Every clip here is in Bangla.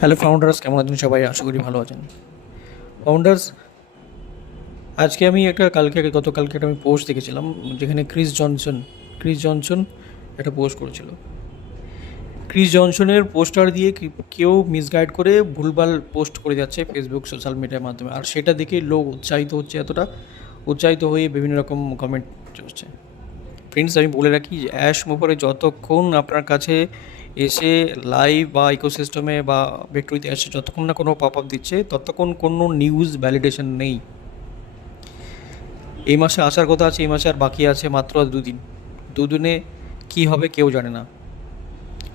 হ্যালো ফাউন্ডার্স, কেমন আছেন সবাই? আশা করি ভালো আছেন। ফাউন্ডার্স, আজকে আমি গতকালকে একটা আমি পোস্ট দেখেছিলাম, যেখানে ক্রিস জনসন একটা পোস্ট করেছিল। ক্রিস জনসনের পোস্টার দিয়ে কেউ মিসগাইড করে ভুলভাল পোস্ট করে যাচ্ছে ফেসবুক সোশ্যাল মিডিয়ার মাধ্যমে, আর সেটা দেখে লোক উৎসাহিত হচ্ছে, এতটা উৎসাহিত হয়ে বিভিন্ন রকম কমেন্ট চলছে। ফ্রেন্ডস, আমি বলে রাখি যে অ্যাশ মুভারে যতক্ষণ আপনার কাছে এসে লাইভ বা ইকোসিস্টেমে বা ভেক্টরিতে এসে যতক্ষণ না কোনো পপ আপ দিচ্ছে, ততক্ষণ কোনো নিউজ ভ্যালিডেশন নেই। এই মাসে আসার কথা আছে, এই মাসে আর বাকি আছে মাত্র 2 দিন। 2 দিনে কী হবে কেউ জানে না।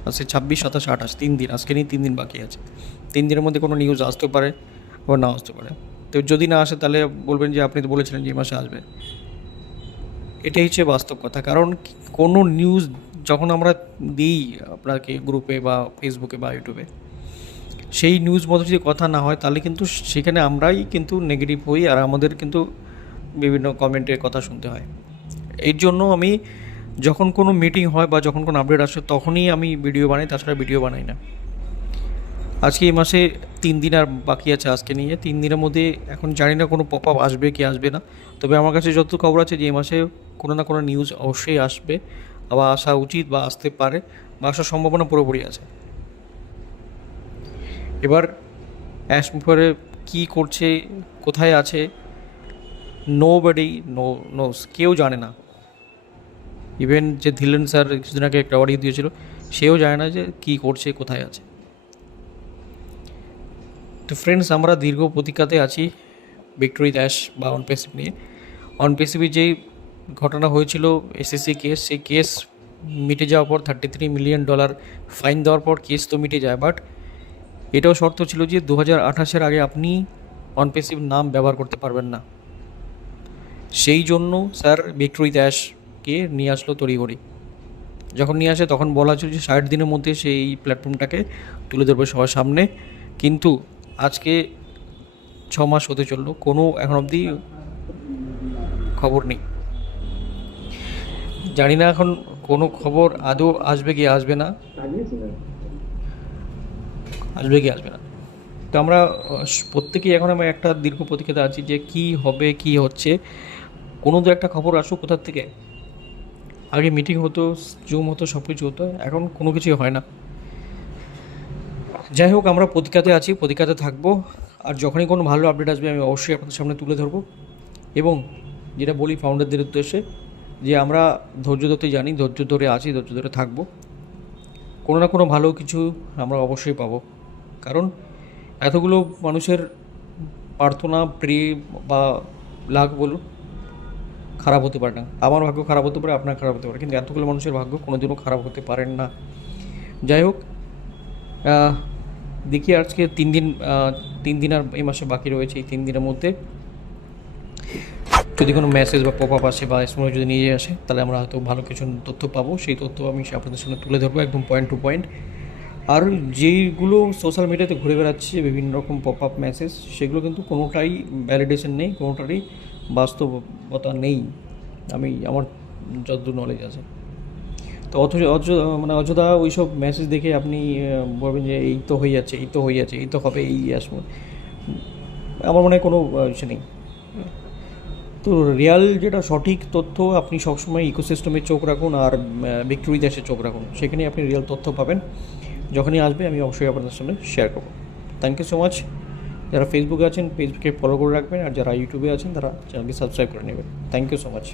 আজকে 26, 27, 28, 3 দিন, আজকে নিয়ে 3 দিন বাকি আছে। 3 দিনের মধ্যে কোনো নিউজ আসতে পারে আবার না আসতে পারে। তো যদি না আসে তাহলে বলবেন যে আপনি তো বলেছিলেন যে এই মাসে আসবে। এটাই হচ্ছে বাস্তব কথা। কারণ কোনো নিউজ যখন আমরা দিই আপনাকে গ্রুপে বা ফেসবুকে বা ইউটিউবে, সেই নিউজ মতো যদি কথা না হয় তাহলে কিন্তু সেখানে আমরাই কিন্তু নেগেটিভ হই, আর আমাদের কিন্তু বিভিন্ন কমেন্টের কথা শুনতে হয়। এর জন্য আমি যখন কোনো মিটিং হয় বা যখন কোনো আপডেট আসে তখনই আমি ভিডিও বানাই, তাছাড়া ভিডিও বানাই না। আজকে এই মাসে 3 দিন আর বাকি আছে আজকে নিয়ে। 3 দিনের মধ্যে এখন জানি না কোনো পপ আপ আসবে কি আসবে না, তবে আমার কাছে যত খবর আছে যে এই মাসে কোনো না কোনো নিউজ অবশ্যই আসবে, বা আসা উচিত বা আসতে পারে, বা আসার সম্ভাবনা পুরোপুরি আছে। এবার অ্যাশ মুভারে কী করছে, কোথায় আছে, নোস, কেউ জানে না। ইভেন যে ধিলেন স্যার কিছুদিন আগে একটা অডিও দিয়েছিল, সেও জানে না যে কী করছে, কোথায় আছে। তো ফ্রেন্ডস, আমরা দীর্ঘ প্রতীক্ষাতে আছি ভিক্টোরি ড্যাশ বা অনপেসিভ নিয়ে। অনপেসিভে যেই ঘটনা হয়েছিল এসএসসি কেস, সেই কেস মিটে যাওয়ার পর $33 মিলিয়ন ফাইন দেওয়ার পর কেস তো মিটে যায়, বাট এটাও শর্ত ছিল যে 2028-এর আগে আপনি অনপেসিভ নাম ব্যবহার করতে পারবেন না। সেই জন্য স্যার ভিক্টোরি ড্যাশকে নিয়ে আসলো তড়িঘড়ি। যখন নিয়ে আসে তখন বলা ছিল যে 60 দিনের মধ্যে সেই প্ল্যাটফর্মটাকে তুলে ধরবে সবার সামনে, কিন্তু আজকে 6 মাস হতে চললো, কোনো এখন অবধি খবর নেই। জানি না এখন কোনো খবর আদৌ আসবে কি আসবে না, তো আমরা প্রত্যেকেই এখন আমি একটা দীর্ঘ প্রতীক্ষাতে আছি যে কি হবে, কি হচ্ছে। কোনো তো একটা খবর আসুক কোথার থেকে। আগে মিটিং হতো, জুম হতো, সব কিছু হতো, এখন কোনো কিছুই হয় না। যাই হোক, আমরা প্রতীক্ষাতে আছি, প্রতীক্ষাতে থাকবো, আর যখনই কোনো ভালো আপডেট আসবে আমি অবশ্যই আপনাদের সামনে তুলে ধরবো। এবং যেটা বলি ফাউন্ডারদের উদ্দেশ্যে, যে আমরা ধৈর্য ধরতে জানি, ধৈর্য ধরে আছি, ধৈর্য ধরে থাকবো, কোনো না কোনো ভালো কিছু আমরা অবশ্যই পাবো। কারণ এতগুলো মানুষের প্রার্থনা, প্রে বা লাখ বলুন, খারাপ হতে পারে না। আমার ভাগ্য খারাপ হতে পারে, আপনার খারাপ হতে পারে, কিন্তু এতগুলো মানুষের ভাগ্য কোনোদিনও খারাপ হতে পারেন না। যাই হোক, দেখি আজকে 3 দিন আর এই মাসে বাকি রয়েছে। এই 3 দিনের মধ্যে যদি কোনো মেসেজ বা পপ আপ আসে বা এসময় যদি নিয়ে আসে, তাহলে আমরা হয়তো ভালো কিছু তথ্য পাবো। সেই তথ্য আমি আপনাদের সামনে তুলে ধরবো একদম পয়েন্ট টু পয়েন্ট। আর যেইগুলো সোশ্যাল মিডিয়াতে ঘুরে বেড়াচ্ছে বিভিন্ন রকম পপ আপ মেসেজ, সেগুলো কিন্তু কোনোটাই ভ্যালিডেশন নেই, কোনোটারই বাস্তবতা নেই, আমার যতদূর নলেজ আছে। তো অযথা ওইসব মেসেজ দেখে আপনি বলবেন যে এই তো হয়ে যাচ্ছে, এই তো হবে, এই আসবে, আমার মনে হয় কোনো ইসে নেই। তো রিয়াল যেটা সঠিক তথ্য, আপনি সবসময় ইকোসিস্টেমে চোখ রাখুন আর ভিক্টোরি ড্যাশে চোখ রাখুন, সেখানে আপনি রিয়াল তথ্য পাবেন। যখনই আসবে আমি অবশ্যই আপনাদের সামনে শেয়ার করবো। Thank you so much. যারা ফেসবুকে আছেন পেজকে ফলো করে রাখবেন, আর যারা ইউটিউবে আছেন তারা চ্যানেলকে সাবস্ক্রাইব করে নেবেন। Thank you so much.